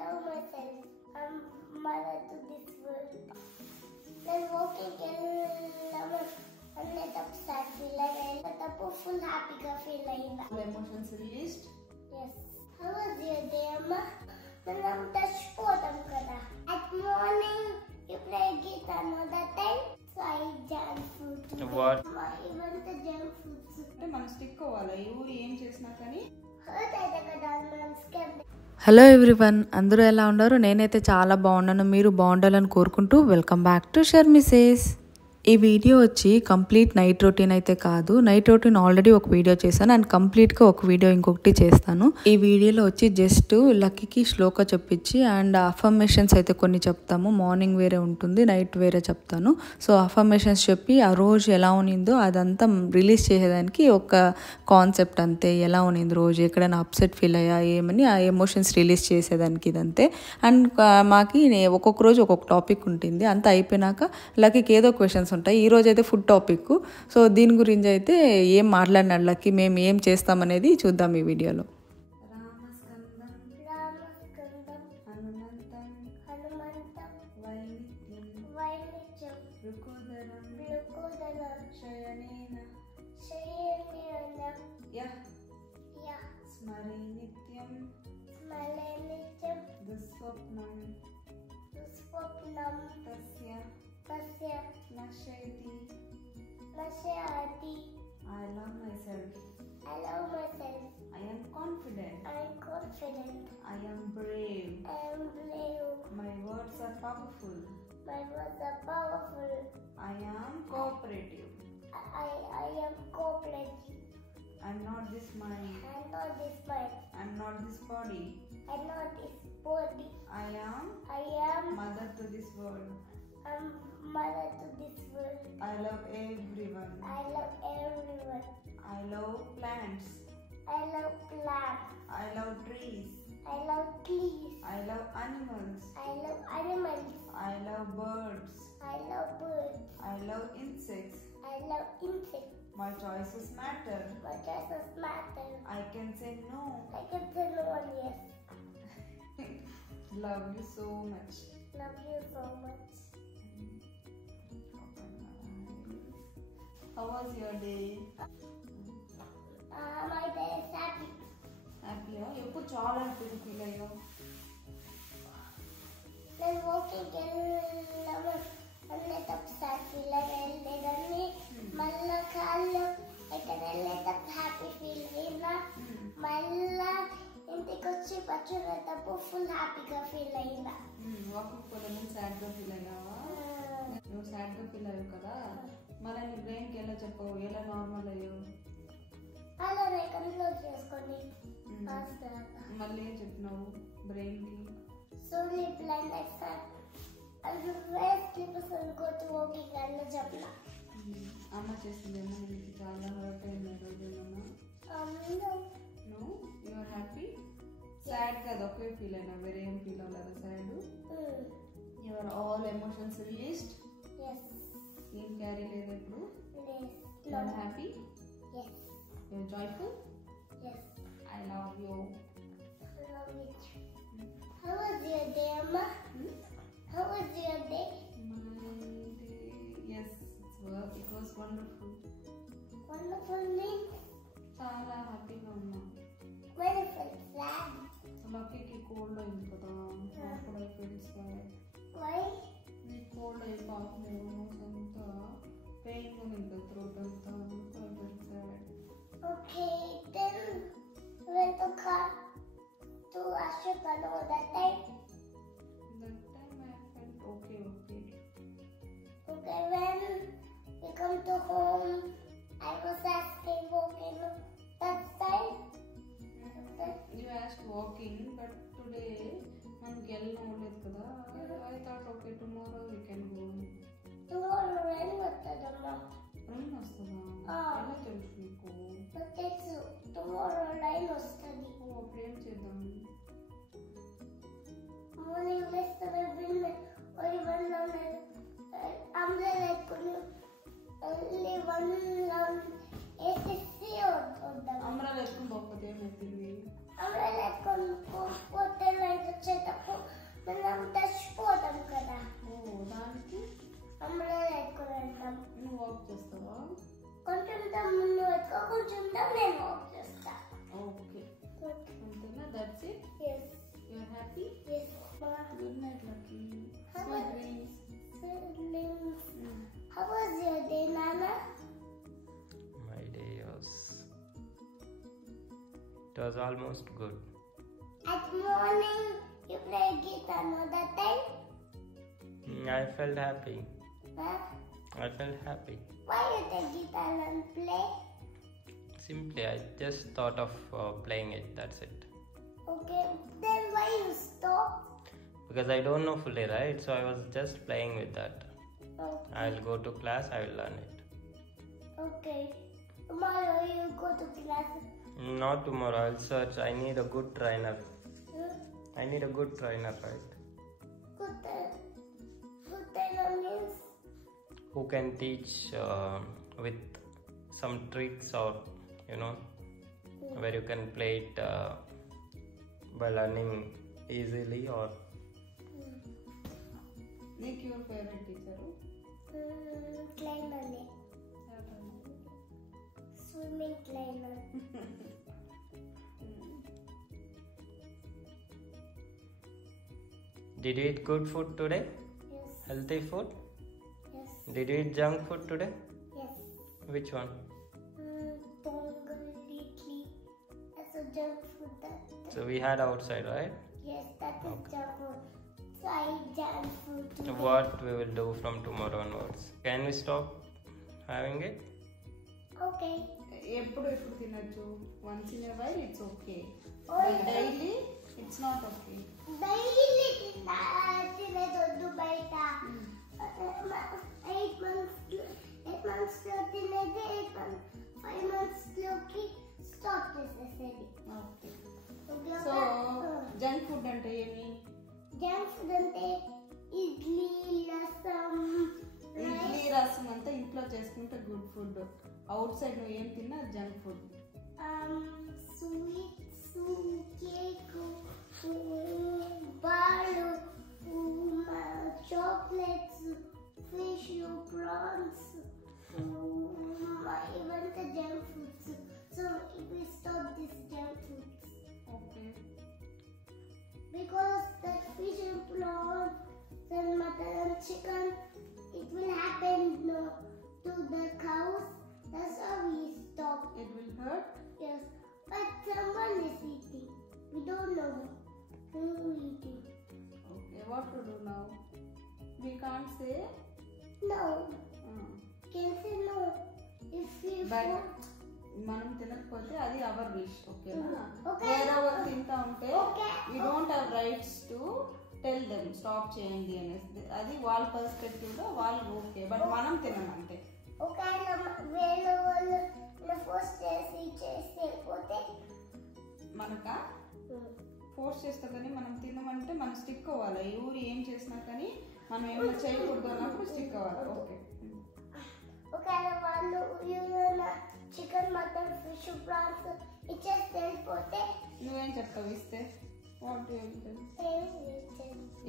love myself. I'm mother to this world. Then walking and let up sad feel like I let up a full happy feel like that. Emotions released? Yes. How was your day, Amma? Manam touch podam kada. At morning you play guitar another time. So I eat junk food. What? Even the junk food. అంటే మనం stick అవ్వాలి ఎవరు ఏం చేసినా కానీ. Hurt అయితే కదా మనం స్కెమ్. హలో ఎవ్రీవన్, అందరూ ఎలా ఉన్నారు? నేనైతే చాలా బాగున్నాను. మీరు బాగుండాలని కోరుకుంటూ వెల్కమ్ బ్యాక్ టు షర్మిసేస్. ఈ వీడియో వచ్చి కంప్లీట్ నైట్ రొటీన్ అయితే కాదు. నైట్ రొటీన్ ఆల్రెడీ ఒక వీడియో చేశాను అండ్ కంప్లీట్గా ఒక వీడియో ఇంకొకటి చేస్తాను. ఈ వీడియోలో వచ్చి జస్ట్ లక్కీకి శ్లోక చెప్పించి అండ్ అఫర్మేషన్స్ అయితే కొన్ని చెప్తాము. మార్నింగ్ వేరే ఉంటుంది, నైట్ వేరే చెప్తాను. సో అఫర్మేషన్స్ చెప్పి ఆ రోజు ఎలా ఉన్నిందో అదంతా రిలీజ్ చేసేదానికి ఒక కాన్సెప్ట్ అంతే. ఎలా ఉన్నింది రోజు, ఎక్కడైనా అప్సెట్ ఫీల్ అయ్యా ఏమని ఆ ఎమోషన్స్ రిలీజ్ చేసేదానికి ఇదంతే. అండ్ మాకి ఒక్కొక్క రోజు ఒక్కొక్క టాపిక్ ఉంటుంది. అంతా అయిపోయినాక లక్కీకి ఏదో క్వశ్చన్స్ ఉంటాయి. ఈ రోజు అయితే ఫుడ్ టాపిక్. సో దీని గురించి అయితే ఏం మాట్లాడినాడు లక్కీ, మేము ఏం చేస్తామనేది చూద్దాం ఈ వీడియోలో. I love myself. I love myself. I am confident. I am confident. I am brave. I am brave. My words are powerful. My words are powerful. I am cooperative. I am cooperative. I'm not this mind. I'm not this mind. I'm not this body. I'm not this body. I am mother to this world. I'm mother to this world. I love everyone. I love everyone. I love plants. I love plants. I love trees. I love trees. I love animals. I love animals. I love birds. I love birds. I love insects. I love insects. My choices matter. My choices matter. I can say no. I can say no and yes. Love you so much. Love you so much. How was your day? My day is happy. Happy? ఎప్పుడు చాలా హ్యాపీగా feel అయ్యావు? నేను walking and let up start feel like వెళ్ళేదాన్ని. మళ్ళా కాళ్ళు ఇక్కడ వెళ్ళేటప్పుడు హ్యాపీ ఫీల్ అయినా. మళ్ళా ఇంటికి వచ్చి పచ్చునేటప్పుడు ఫుల్ హ్యాపీగా ఫీల్ అయినా. వాకింగ్ పోలేమని సాడ్గా ఫీల్ అయ్యావా? నువ్వు సాడ్గా ఫీల్ అయ్యావు కదా, మళ్ళీ నీ బ్రెయిన్కి ఎలా చెప్పావు, ఎలా నార్మల్ అయ్యావు? అలానే కంట్రోల్ చేసుకొని మళ్ళీ ఏం చెప్పినావు బ్రెయిన్కి? Slowly blind next time. And the rest people will go to walking and చెప్పిన. అమ్మ చేసిందేమో నీకు చాలా హర్ట్ అయింది రోజు ఏమన్నా? No? You are happy? Sad కదా ఒకే ఫీల్ అయినా, వేరే ఏం ఫీల్ అవ్వలేదు sad? Your all emotions released? Yes. ఏం క్యారీ లేదు ఇప్పుడు? Yes. You are happy? Yes. You are joyful? Yes. I love you. I love you. How was your day, Amma? How was your day? My day, yes, it was wonderful. Wonderful means? చాలా హ్యాపీగా ఉన్నా. When you feel sad? లక్కీకి cold అయింది కదా, అప్పుడు I feel sad. Why? నీ cold అయ్యి పాపం అంతా పెయిన్గా ఉంది థ్రోట్ అంతా, అందుకు I feel sad. Okay, then when to come to Ashokano that time? That time I felt okay. Okay, when we come to home, I was asking walking that time. You asked walking, but today మనకి వెళ్ళలేదు కదా. I thought okay, tomorrow we can go. Tomorrow rain వస్తుందమ్మా. Rain వస్తుందా? ఎలా తెలుసు నీకు? తెలుసు, tomorrow rain వస్తుంది. అప్పుడు ఏం చేద్దాం? మార్నింగ్ లేస్తాను ఒక అంబ్రెల్లా వేసుకుని వేసేసి వద్దాం. అంబ్రెల్లా వేసుకుని పోకపోతే ఏమవుతుంది? అంబ్రెల్లా వేసుకొని పోతే లైట్ వచ్చేటప్పుడు మనం చచ్చిపోతాం కదా, దానికి అంబ్రెల్లా ఎత్తుకొని వెళ్తాం. నువ్వు వాక్ చేస్తావా? కొంచెం నువ్వు ఎత్తుకో, కొంచెం నేను వాక్ చేస్తా. ఓకే, అంతేనా? That's it. Yes you are happy? Yes మా. Good night Lucky. Sweet dreams. How was your day, Nana? My day was almost good. At morning, you played guitar, no, that time? I felt happy. Huh? I felt happy. Why you take guitar and play? Simply, I just thought of playing it. That's it. Okay, then why you stop? Because I don't know fully, right? So I was just playing with that. Okay. I'll go to class. I will learn it. Okay. Tomorrow you go to class. Not tomorrow. I'll search. I need a good trainer. Huh? I need a good trainer, right? Good trainer means? Who can teach with some tricks, or where you can play it by learning easily, or నీకు your favourite teacher? Trainer. Swimming trainer. did you eat good food today? Yes. Healthy food? Yes. Did you eat junk food today? Yes. Which one? Pongal, idli. That's a junk food. So we had outside, right? Yes, that is junk food. So I eat junk food today. What we will do from tomorrow onwards? Can we stop having it? Okay. ఎప్పుడు తినచ్చు? Once in a while it's okay, Oh, but daily it's not okay. Daily తినేదొద్దు బయట. 8 months లో తినేది 5 months లోకి stop చేసేసేది. Okay. Okay, so okay? Junk food అంటే ఏమి? జంక్ ఫుడ్ అంటే ఇడ్లీ, రసం, ఇడ్లీ రసం అంతా ఇంట్లో చేసుకుంటే గుడ్ ఫుడ్. అవుట్ సైడ్ నువ్వు ఏం తిన్నా జంక్ ఫుడ్. స్వీట్స్, కేక్, బాలు, చాక్లెట్స్, ఫిష్, ప్రాన్స్, ఇవంతా junk foods. So we stop this junk foods. Okay. Because that fish and prawns and mutton and chicken, it will happen to the cows. That's how we stop. It will hurt. Yes, but someone is eating. We don't know who eating. Okay, what to do now? We can't say. No, can say no. If we But want. మనం తినకపోతే అది our wish, ఓకేనా? Okay. వేరెవరు తింటా ఉంటే Okay. we don't have rights to tell them stop చేయండి అనేసి. అది వాళ్ళ పర్స్పెక్టివ్ లో వాళ్ళు ఓకే, బట్ మనం తినమంటే. ఒకవేళ వేరే వాళ్ళు ఫోర్స్ చేసిపోతే మనకా ఫోర్స్ చేస్తా కానీ మనం తినమంటే మనం స్టిక్ అవ్వాలి. ఎవరు ఏం చేసినా కానీ మనం ఏమైనా చేయకూడదు అన్నప్పుడు స్టిక్ అవ్వాలి. ఓకే. ఒకవేళ వాళ్ళు ఏమైనా చికెన్, మటన్, ఫిష్, ప్రాన్స్ ఇచ్చేసి వెళ్ళిపోతే నువ్వేం చెప్తావు ఇస్తే? వాట్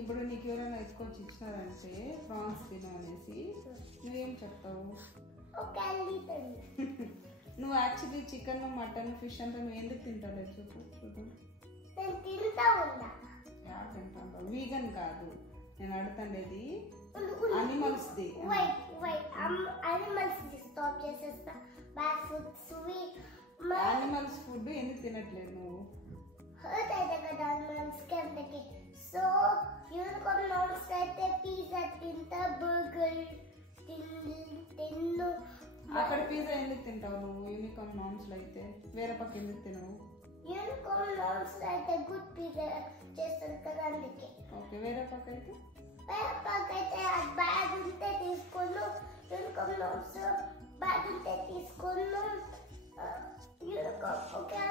ఇప్పుడు నీకు ఎవరైనా ఎత్తుకొచ్చి ఇచ్చినారంటే ప్రాన్స్ తిను అనేసి నువ్వేం చెప్తావు? నువ్వు యాక్చువల్లీ చికెన్, మటన్, ఫిష్ అంటే నువ్వు ఎందుకు తింటావు చెప్పు చూద్దాం. తింటావు వీగన్ కాదు నేను అడుగుతాండేది, అనిమల్స్ది. యానిమల్స్ ఫుడ్ ఎందుకు తినట్లేదు నువ్వు? సో యూనికార్న్ నాన్స్ అయితే పిజ్జా తింటా, బర్గర్ తిన్ను. అక్కడ పిజ్జా ఎందుకు తింటావు నువ్వు? యూనికార్న్ నాన్స్ లో అయితే వేరే పక్క ఎందుకు తినవు? యూనికార్న్ నాన్స్ అయితే గుడ్ పిజ్జా చేస్తారు కదా అందుకే. ఓకే, వేరే పక్క అయితే? వేరే పక్క అయితే బ్యాగ్ ఉంటే తీసుకోను, యూనికార్న్ నాన్స్ బ్యాగ్ ఉంటే తీసుకోను. యూనికార్న్ ఓకే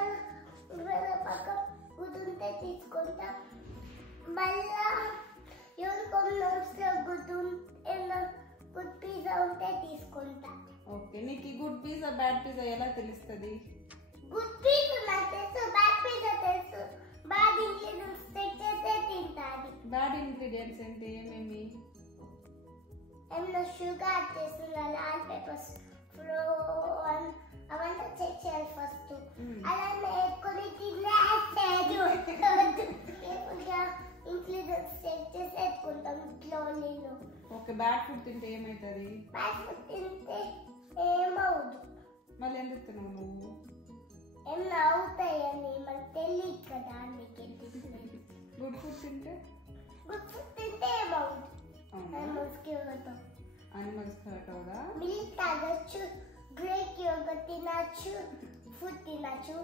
వేరే పక్క గుడ్ ఉంటే తీసుకుంటా. మళ్ళా యూనికార్న్ నాన్స్ లో గుడ్ పిజ్జా ఉంటే తీసుకుంటా. ఓకే, నీకు ఈ గుడ్ పిజ్జా బ్యాడ్ పిజ్జా ఎలా తెలుస్తుంది? గుడ్ పిజ్జా నాకు తెలుసు, బ్యాడ్ పిజ్జా తెలుసు. బ్యాడ్ ఇంగ్రీడియంట్స్ తెచ్చేస్తే తింటాది. బ్యాడ్ ఇంగ్రీడియంట్స్ ఏంటి ఏమేమి? ఏమన్నా షుగర్ చేస్తున్నా, లాల్ పేపర్స్, ఫ్లోర్ అవంతా చెక్ చేయాలి ఫస్ట్. అలానే కొన్ని తినేసేది ఇంగ్రీడియంట్స్ చెక్ చేసి ఎత్తుకుంటాం స్లోలీలో. ఓకే, బ్యాడ్ ఫుడ్ తింటే ఏమవుతుంది? బ్యాడ్ ఫుడ్ తింటే ఏమవుదు. మళ్ళీ ఎందుకు తినవు నువ్వు? ఏమన్నా అవుతాయని మనకు తెలియదు కదా, అందుకే గుడ్ ఫుడ్ తింటే? గుడ్ ఫుడ్ తింటే ఏమవుదు. అనిమల్స్ హర్ట్ అవుదా? మిల్క్ తాగొచ్చు, గ్రేక్ యోగర్ట్ తినచ్చు, ఫుడ్ తినచ్చు,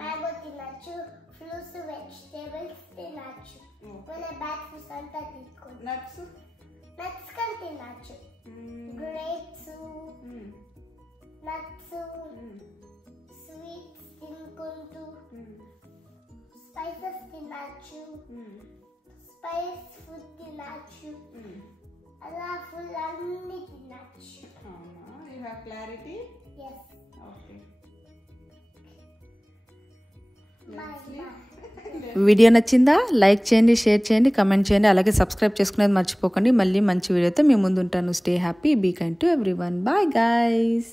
మ్యాంగో తినచ్చు, ఫ్రూట్స్ వెజిటేబుల్స్ తినచ్చు. మన బ్యాడ్ ఫుడ్స్ అంతా తీసుకోండి. నట్స్ కానీ తినచ్చు. గ్రేప్స్, నట్స్, స్వీట్స్ తినుకుంటూ స్పైసెస్ తినచ్చు, స్పైస్ ఫుడ్ తినచ్చు, అలా ఫుల్ అన్ని తినచ్చు. అవునా? You have clarity? Yes. Okay. Video నచ్చిందా? లైక్ చేయండి, షేర్ చేయండి, కమెంట్ చేయండి, అలాగే సబ్స్క్రైబ్ చేసుకునేది మర్చిపోకండి. మళ్ళీ మంచి వీడియోతో మీ ముందు ఉంటాను. Stay happy, be kind to everyone. Bye guys.